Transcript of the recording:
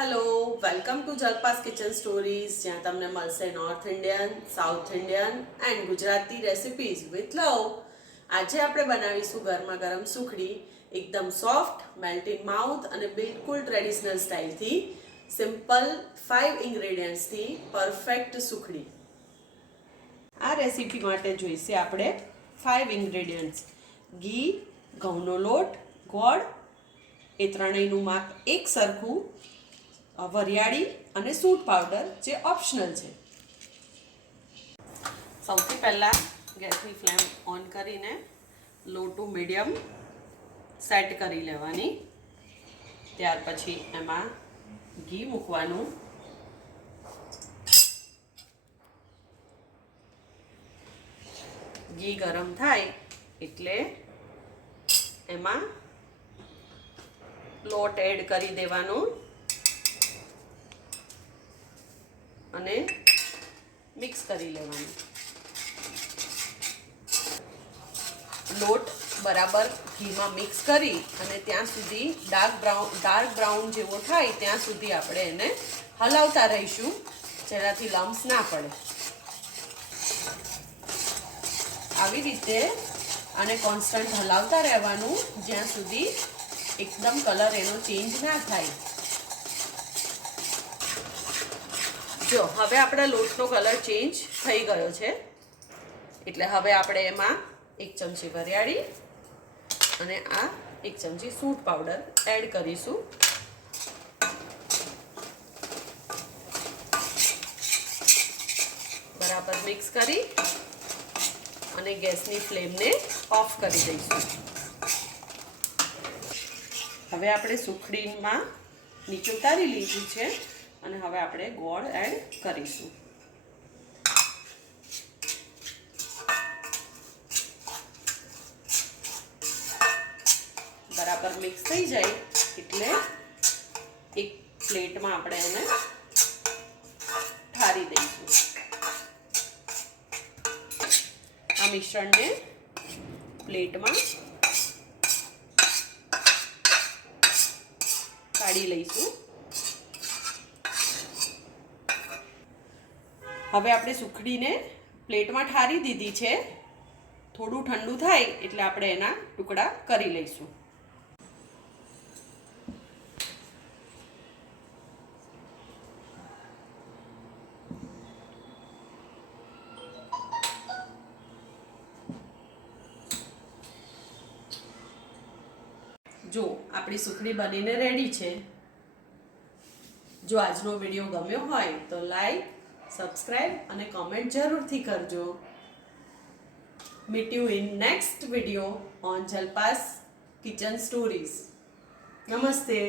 Hello, welcome to Jalpa's kitchen stories, જ્યાં તમને મળશે north Indian, south Indian and Gujarati recipes with love. આજે આપણે બનાવીશું ગરમા ગરમ સુખડી, એકદમ સોફ્ટ, મેલ્ટ ઇન માઉથ અને બિલકુલ ટ્રેડિશનલ સ્ટાઇલથી, સિમ્પલ 5 ઇન્ગ્રેડિયન્ટ્સથી પરફેક્ટ સુખડી. આ રેસીપી માટે જોઈશે આપણે 5 ઇન્ગ્રેડિયન્ટ્સ: ઘી, ઘઉંનો લોટ, ગોળ, એ ત્રણેયનું માપ એક સરખું, વરિયાળી અને સૂંઠ પાવડર જે ઓપ્શનલ છે. સૌથી પહેલાં ગેસની ફ્લેમ ઓન કરીને લો ટુ મીડિયમ સેટ કરી લેવાની. ત્યાર પછી એમાં ઘી મૂકવાનું. ઘી ગરમ થાય એટલે એમાં લોટ એડ કરી દેવાનો અને મિક્સ કરી લેવાનું. લોટ બરાબર ઘીમાં મિક્સ કરી અને ત્યાં સુધી ડાર્ક બ્રાઉન જેવો થાય ત્યાં સુધી આપણે એને હલાવતા રહીશું, જેનાથી લમ્સ ના પડે. આવી રીતે આને કોન્સ્ટન્ટ હલાવતા રહેવાનું જ્યાં સુધી એકદમ કલર એનો ચેન્જ ના થાય. જો હવે આપણા લોટનો કલર ચેન્જ થઈ ગયો છે, એટલે હવે આપણે એમાં 1 ચમચી વરિયાળી અને આ 1 ચમચી સૂંઠ પાવડર એડ કરીશું. બરાબર મિક્સ કરી અને ગેસની ફ્લેમને ઓફ કરી દઈશું. હવે આપણે સુખડીમાં નીચે ઉતારી લીધું છે અને હવે આપણે ગોળ એડ કરીશું. બરાબર મિક્સ થઈ જાય એટલે એક પ્લેટમાં આપણે એને ઠારી દઈશું. આ મિશ્રણને પ્લેટમાં કાઢી લઈશું. હવે આપણે સુખડીને પ્લેટમાં ઠારી દીધી છે. થોડું ઠંડુ થાય એટલે આપણે એના ટુકડા કરી લઈશું. જો આપણી સુખડી બનીને રેડી છે. જો આજનો વિડીયો ગમ્યો હોય તો લાઈક, સબસ્ક્રાઇબ અને કમેન્ટ જરૂરથી કરજો. Meet you in next video on Jalpa's Kitchen Stories. Namaste.